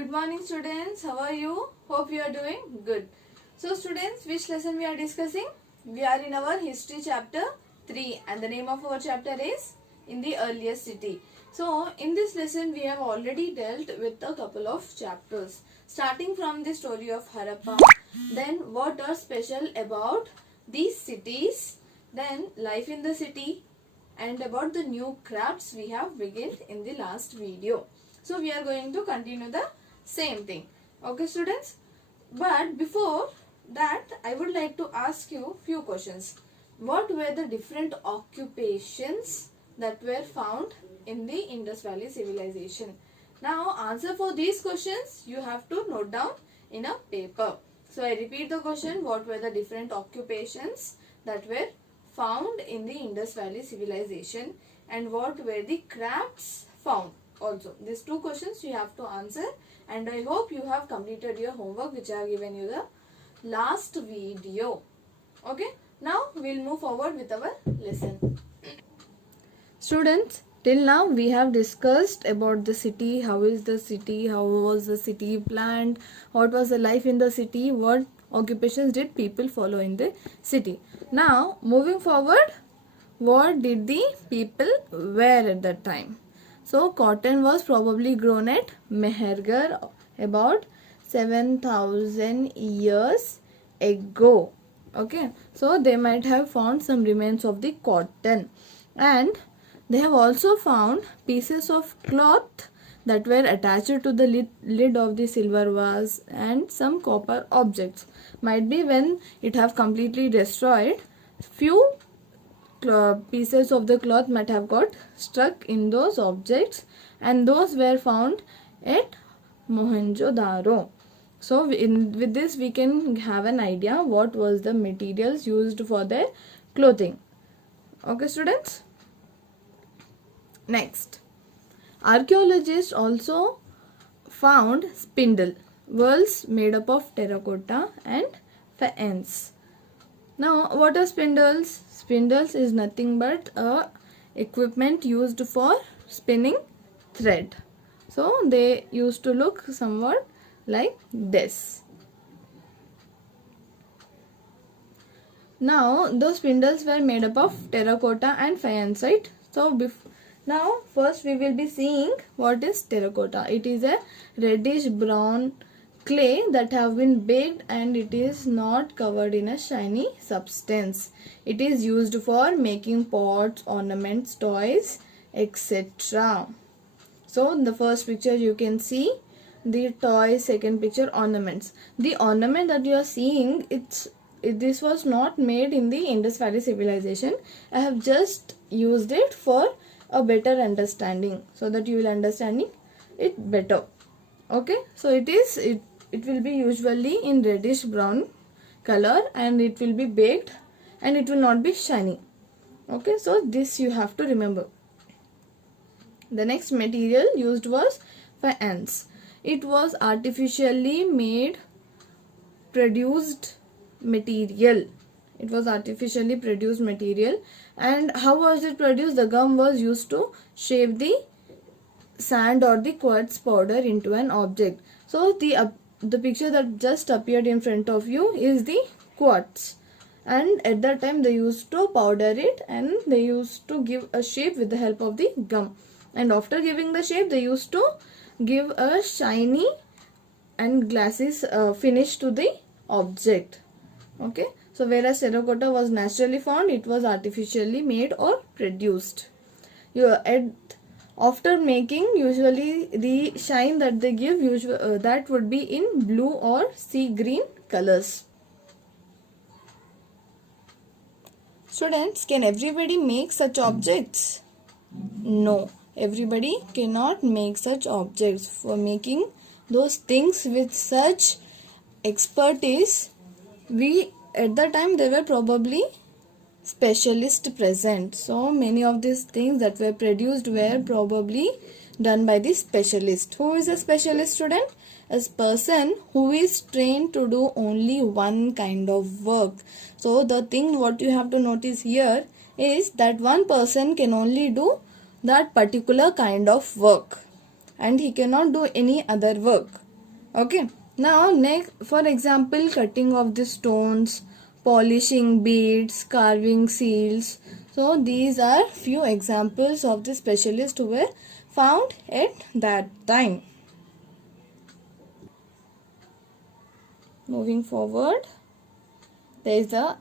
Good morning students, how are you? Hope you are doing good. So students, which lesson we are discussing? We are in our history chapter 3 and the name of our chapter is In the Earliest City. So in this lesson we have already dealt with a couple of chapters. Starting from the story of Harappa, then what are special about these cities, then life in the city, and about the new crafts we have begun in the last video. So we are going to continue the same thing. Okay students, but before that I would like to ask you few questions. What were the different occupations that were found in the Indus Valley civilization? Now answer for these questions you have to note down in a paper. So I repeat the question, what were the different occupations that were found in the Indus Valley civilization and what were the crafts found? Also, these two questions you have to answer, and I hope you have completed your homework which I have given you the last video. Okay, now we will move forward with our lesson. Students, till now we have discussed about the city, how is the city, how was the city planned, what was the life in the city, what occupations did people follow in the city. Now moving forward, what did the people wear at that time? So cotton was probably grown at Mehergarh about 7,000 years ago. Okay, so they might have found some remains of the cotton, and they have also found pieces of cloth that were attached to the lid of the silver vase and some copper objects. Might be when it have completely destroyed, few pieces of the cloth might have got stuck in those objects, and those were found at Mohenjo-daro. So with this we can have an idea what was the materials used for their clothing. Okay students. Next, archaeologists also found spindle wheels made up of terracotta and faience. Now what are spindles? Spindles is nothing but a equipment used for spinning thread. So they used to look somewhat like this. Now those spindles were made up of terracotta and faience. So now first we will be seeing what is terracotta. It is a reddish brown clay that have been baked and it is not covered in a shiny substance. It is used for making pots, ornaments, toys, etc. So in the first picture you can see the toys, second picture ornaments. The ornament that you are seeing, this was not made in the Indus Valley civilization. I have just used it for a better understanding so that you will understand it better. Okay, so it will be usually in reddish brown color and it will be baked and it will not be shiny. Okay, so this you have to remember. The next material used was faience. It was artificially made produced material. It was artificially produced material. And how was it produced? The gum was used to shape the sand or the quartz powder into an object. So the picture that just appeared in front of you is the quartz, and at that time they used to powder it and they used to give a shape with the help of the gum, and after giving the shape they used to give a shiny and glassy finish to the object. Okay, so whereas terracotta was naturally found, it was artificially made or produced. After making, usually the shine that they give that would be in blue or sea green colors. Students, can everybody make such objects? No, everybody cannot make such objects. For making those things with such expertise, at the time there were probably specialists present. So many of these things that were produced were probably done by the specialist. Who is a specialist, student? A person who is trained to do only one kind of work. So the thing what you have to notice here is that one person can only do that particular kind of work and he cannot do any other work. Okay. Now next, for example, cutting of the stones, polishing beads, carving seals. So these are few examples of the specialists who were found at that time. Moving forward, there is a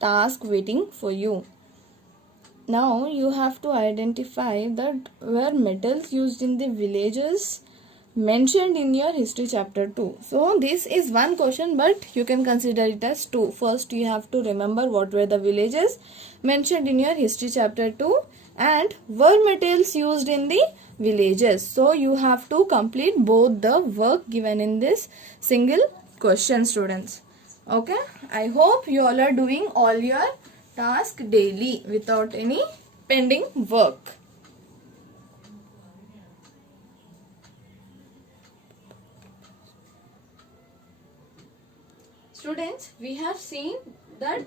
task waiting for you. Now you have to identify that were metals used in the villages mentioned in your history chapter 2. So this is one question, but you can consider it as two. First you have to remember what were the villages mentioned in your history chapter 2 and were metals used in the villages. So you have to complete both the work given in this single question, students. Okay, I hope you all are doing all your task daily without any pending work. Students, we have seen that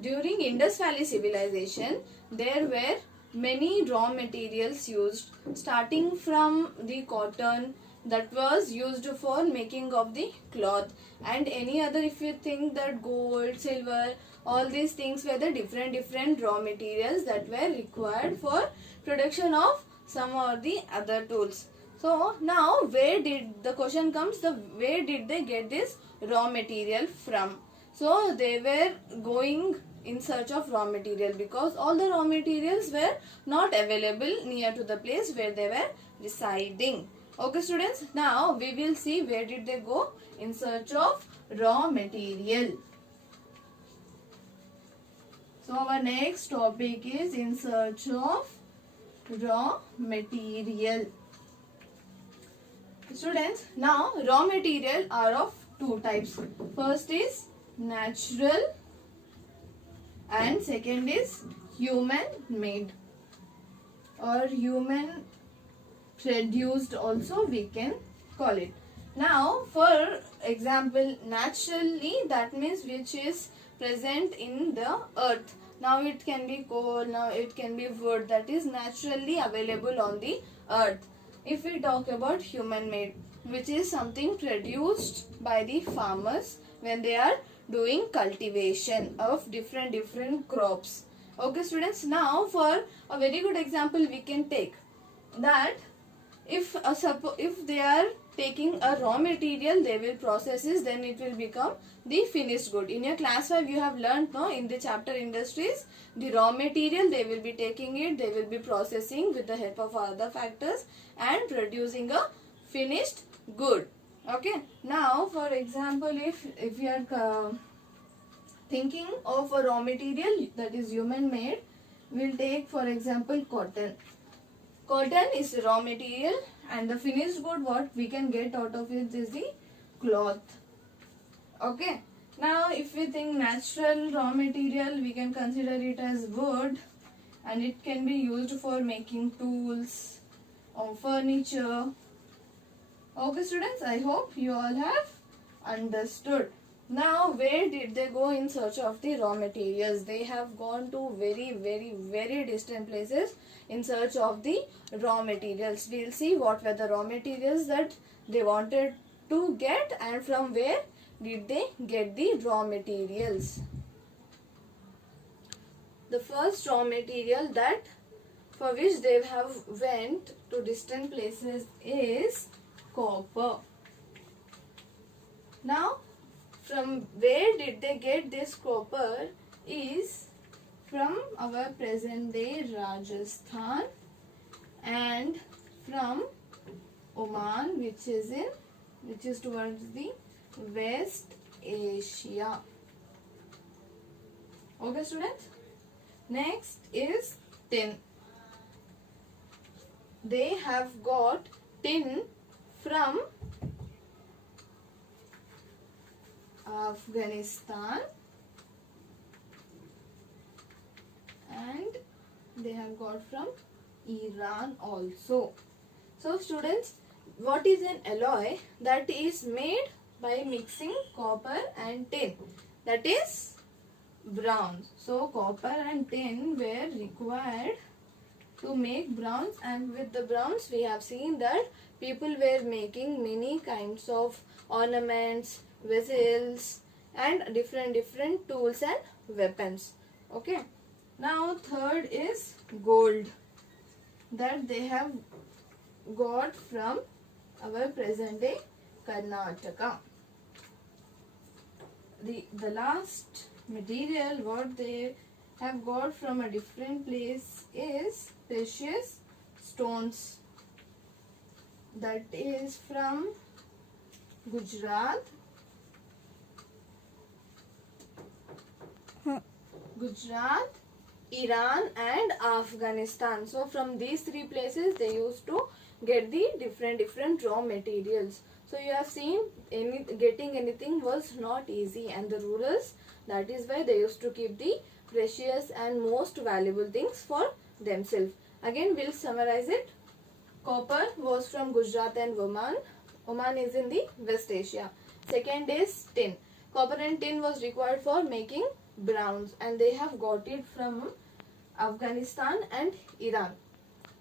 during Indus Valley civilization there were many raw materials used, starting from the cotton that was used for making of the cloth, and any other, if you think that gold, silver, all these things were the different raw materials that were required for production of some or the other tools. So now where did the question comes, the where did they get this raw material from? So they were going in search of raw material because all the raw materials were not available near to the place where they were residing. Okay students, now we will see where did they go in search of raw material. So our next topic is in search of raw material. Students, now raw material are of two types. First is natural and second is human made or human produced also we can call it. Now for example, naturally, that means which is present in the earth. Now it can be coal, now it can be wood, that is naturally available on the earth. If we talk about human made, which is something produced by the farmers when they are doing cultivation of different crops. Okay students, now for a very good example we can take that if they are taking a raw material, they will process it, then it will become the finished good. In your class 5 you have learned, no, in the chapter industries, the raw material they will be taking it, they will be processing with the help of other factors and producing a finished good. Okay, now for example, if you are thinking of a raw material that is human made, we'll take for example cotton. Cotton is raw material and the finished good what we can get out of it is the cloth. Okay. Now if we think natural raw material, we can consider it as wood and it can be used for making tools or furniture. Okay students, I hope you all have understood. Now where did they go in search of the raw materials? They have gone to very distant places in search of the raw materials. We'll see what were the raw materials that they wanted to get and from where did they get the raw materials. The first raw material that for which they have went to distant places is copper. Now from where did they get this copper is from our present day Rajasthan and from Oman, which is towards the West Asia. Okay students, next is tin. They have got tin from Afghanistan and they have got from Iran also. So students, what is an alloy? That is made by mixing copper and tin, that is bronze. So copper and tin were required to make bronze, and with the bronze we have seen that people were making many kinds of ornaments, vessels, and different tools and weapons. Okay. Now third is gold that they have got from our present day Karnataka. The last material what they have got from a different place is precious stones. That is from Gujarat, Iran and Afghanistan. So from these three places they used to get the different raw materials. So you have seen getting anything was not easy, and the rulers, that is why they used to keep the precious and most valuable things for themselves. Again we'll summarize it. Copper was from Gujarat and Oman. Oman is in the West Asia. Second is tin. Copper and tin was required for making bronze, and they have got it from Afghanistan and Iran.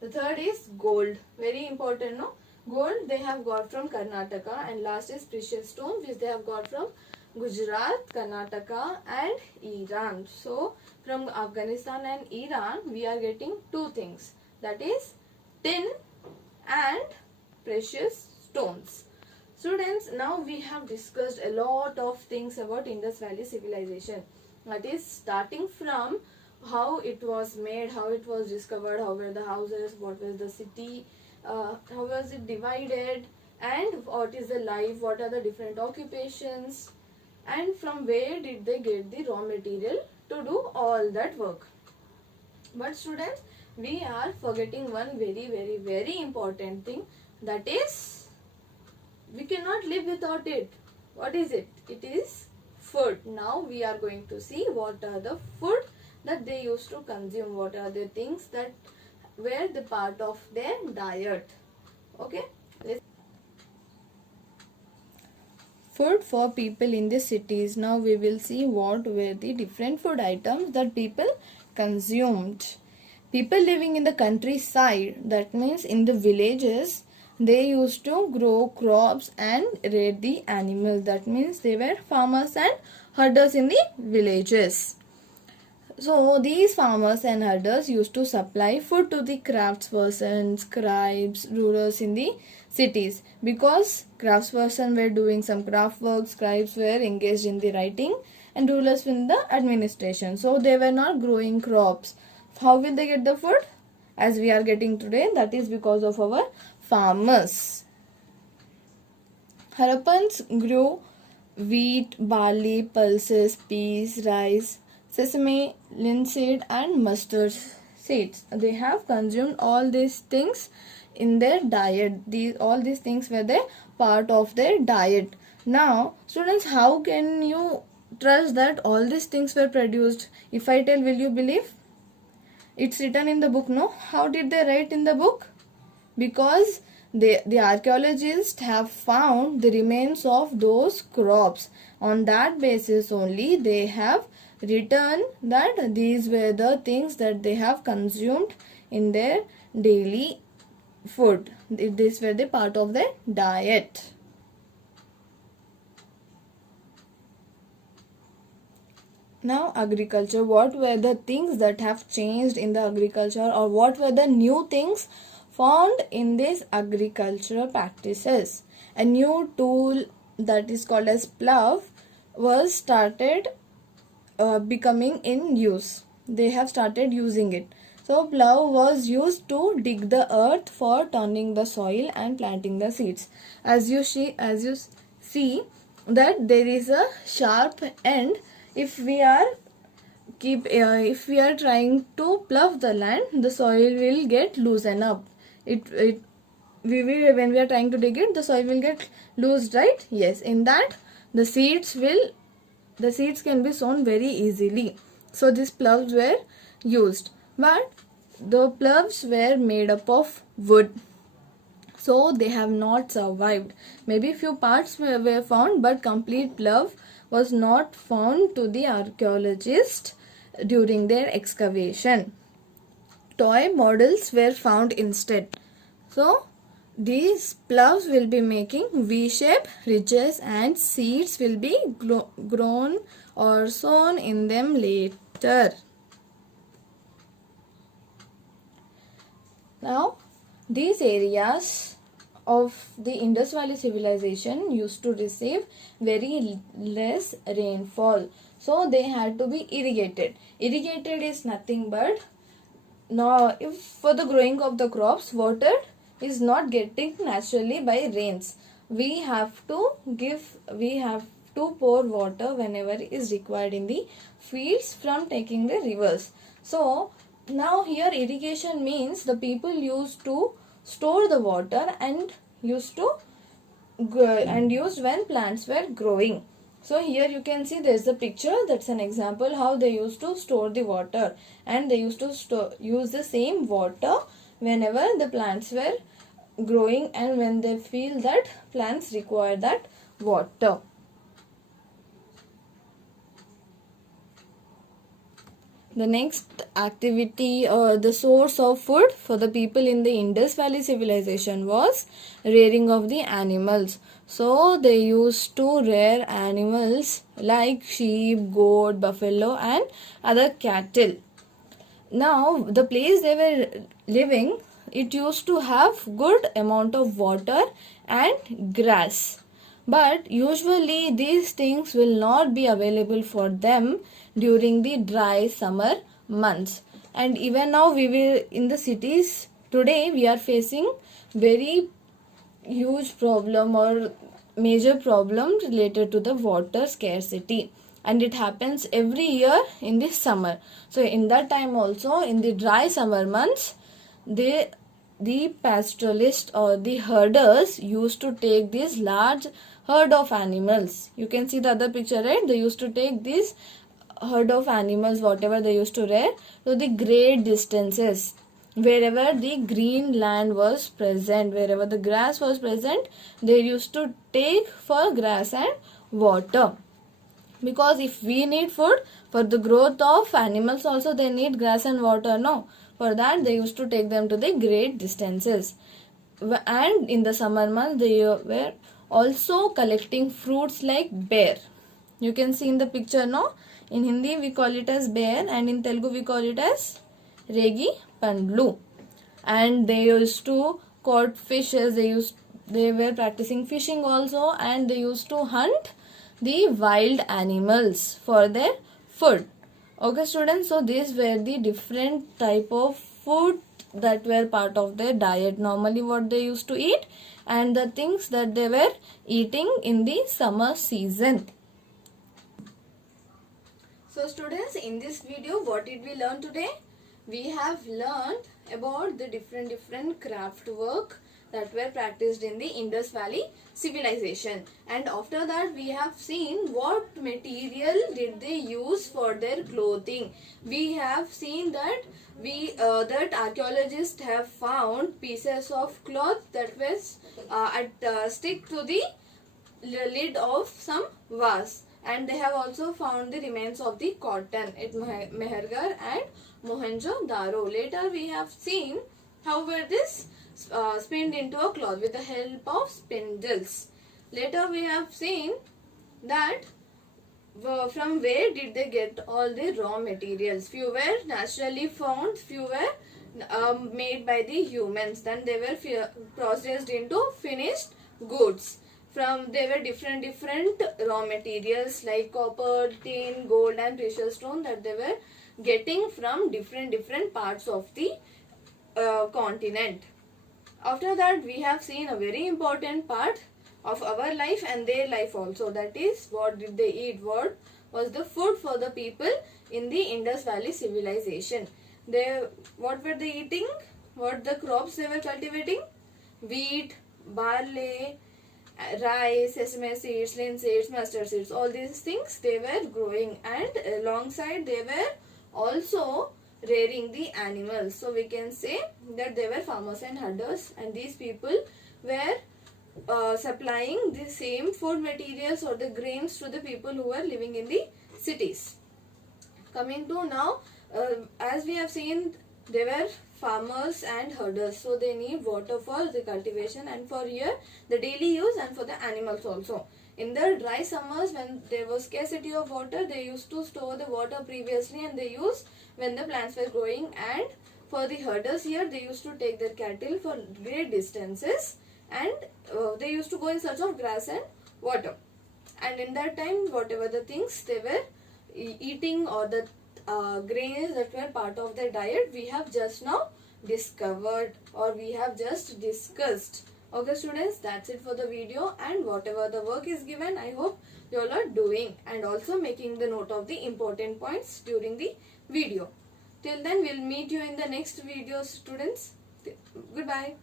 The third is gold. Very important, no? Gold they have got from Karnataka, and last is precious stone which they have got from Gujarat, Karnataka and Iran. So from Afghanistan and Iran we are getting two things, that is tin and precious stones. Students, now we have discussed a lot of things about Indus Valley civilization. That is starting from how it was made, how it was discovered, how were the houses, what was the city, how was it divided, and what is the life, what are the different occupations, and from where did they get the raw material to do all that work. But students, we are forgetting one very important thing, that is we cannot live without it. What is it? It is food. Now we are going to see what are the food that they used to consume, what are the things that were the part of their diet. Okay. Food for people in the cities. Now we will see what were the different food items that people consumed. People living in the countryside, that means in the villages, they used to grow crops and rear the animals. That means they were farmers and herders in the villages. So these farmers and herders used to supply food to the craftspersons, scribes, rulers in the cities, because craftspersons were doing some craft work, scribes were engaged in the writing, and rulers in the administration. So they were not growing crops. How will they get the food? As we are getting today, that is because of our farmers. Harappans grew wheat, barley, pulses, peas, rice, sesame, linseed and mustard seeds. They have consumed all these things in their diet. All these things were the part of their diet. Now, students, how can you trust that all these things were produced? If I tell, will you believe? It's written in the book, no? How did they write in the book? Because the archaeologists have found the remains of those crops. On that basis only they have written that these were the things that they have consumed in their daily food. These were the part of their diet. Now agriculture. What were the things that have changed in the agriculture, or what were the new things found in these agricultural practices? A new tool that is called as plough was started becoming in use. They have started using it. So plough was used to dig the earth for turning the soil and planting the seeds. As you see that there is a sharp end. If we are trying to plough the land, the soil will get loosened up. When we are trying to dig it, the soil will get loosed, right? Yes. In that, the seeds can be sown very easily. So these ploughs were used, but the ploughs were made up of wood, so they have not survived. Maybe few parts were found, but complete plough was not found to the archaeologists during their excavation. Toy models were found instead. So these ploughs will be making V-shape ridges and seeds will be grown or sown in them later. Now, these areas of the Indus Valley civilization used to receive very less rainfall. So, they had to be irrigated. Irrigated is nothing but, now, if for the growing of the crops, water is not getting naturally by rains. We have to pour water whenever is required in the fields from taking the rivers. So now here irrigation means the people used to store the water and used when plants were growing. So here you can see there's a picture, that's an example how they used to store the water, and they used to use the same water whenever the plants were growing and when they feel that plants require that water. The next activity or the source of food for the people in the Indus Valley civilization was rearing of the animals. So they used to rear animals like sheep, goat, buffalo and other cattle. Now the place they were living, it used to have good amount of water and grass. But usually these things will not be available for them during the dry summer months. And even now we will in the cities today we are facing very huge problem or major problem related to the water scarcity, and it happens every year in the summer. So in that time also, in the dry summer months, the pastoralists or the herders used to take this large herd of animals. You can see the other picture, right? They used to take this herd of animals, whatever they used to rear, to the great distances. Wherever the green land was present, wherever the grass was present, they used to take for grass and water. Because if we need food for the growth of animals also, they need grass and water, no? For that they used to take them to the great distances. And in the summer months they were also collecting fruits like bear. You can see in the picture, no? In Hindi we call it as bear and in Telugu we call it as regi pandlu. And they used to caught fishes, they were practicing fishing also, and they used to hunt the wild animals for their food. Okay students, so these were the different type of food that were part of their diet, normally what they used to eat and the things that they were eating in the summer season. So students, in this video what did we learn today? We have learned about the different craft work that were practiced in the Indus Valley civilization, and after that we have seen what material did they use for their clothing. We have seen that that archaeologists have found pieces of cloth that was stick to the lid of some vase, and they have also found the remains of the cotton at Mehergarh and Mohenjo-daro. Later we have seen how were this spinned into a cloth with the help of spindles. Later we have seen that from where did they get all the raw materials. Few were naturally found, few were made by the humans. Then they were processed into finished goods. From there were different raw materials like copper, tin, gold and precious stone that they were getting from different parts of the continent. After that we have seen a very important part of our life and their life also, that is what did they eat, what was the food for the people in the Indus Valley civilization. What were they eating, what the crops they were cultivating? Wheat, barley, rice, sesame seeds, linseeds, mustard seeds, all these things they were growing, and alongside they were also rearing the animals. So we can say that they were farmers and herders, and these people were supplying the same food materials or the grains to the people who were living in the cities. Coming to now, as we have seen, they were farmers and herders, so they need water for the cultivation and for here the daily use and for the animals also. In the dry summers, when there was scarcity of water, they used to store the water previously and they use when the plants were growing. And for the herders here, they used to take their cattle for great distances and they used to go in search of grass and water. And in that time, whatever the things they were eating or the grains that were part of their diet, we have just now discovered or we have just discussed. Okay students, that's it for the video, and whatever the work is given, I hope you all are doing and also making the note of the important points during the video. Till then, we'll meet you in the next video students. Goodbye.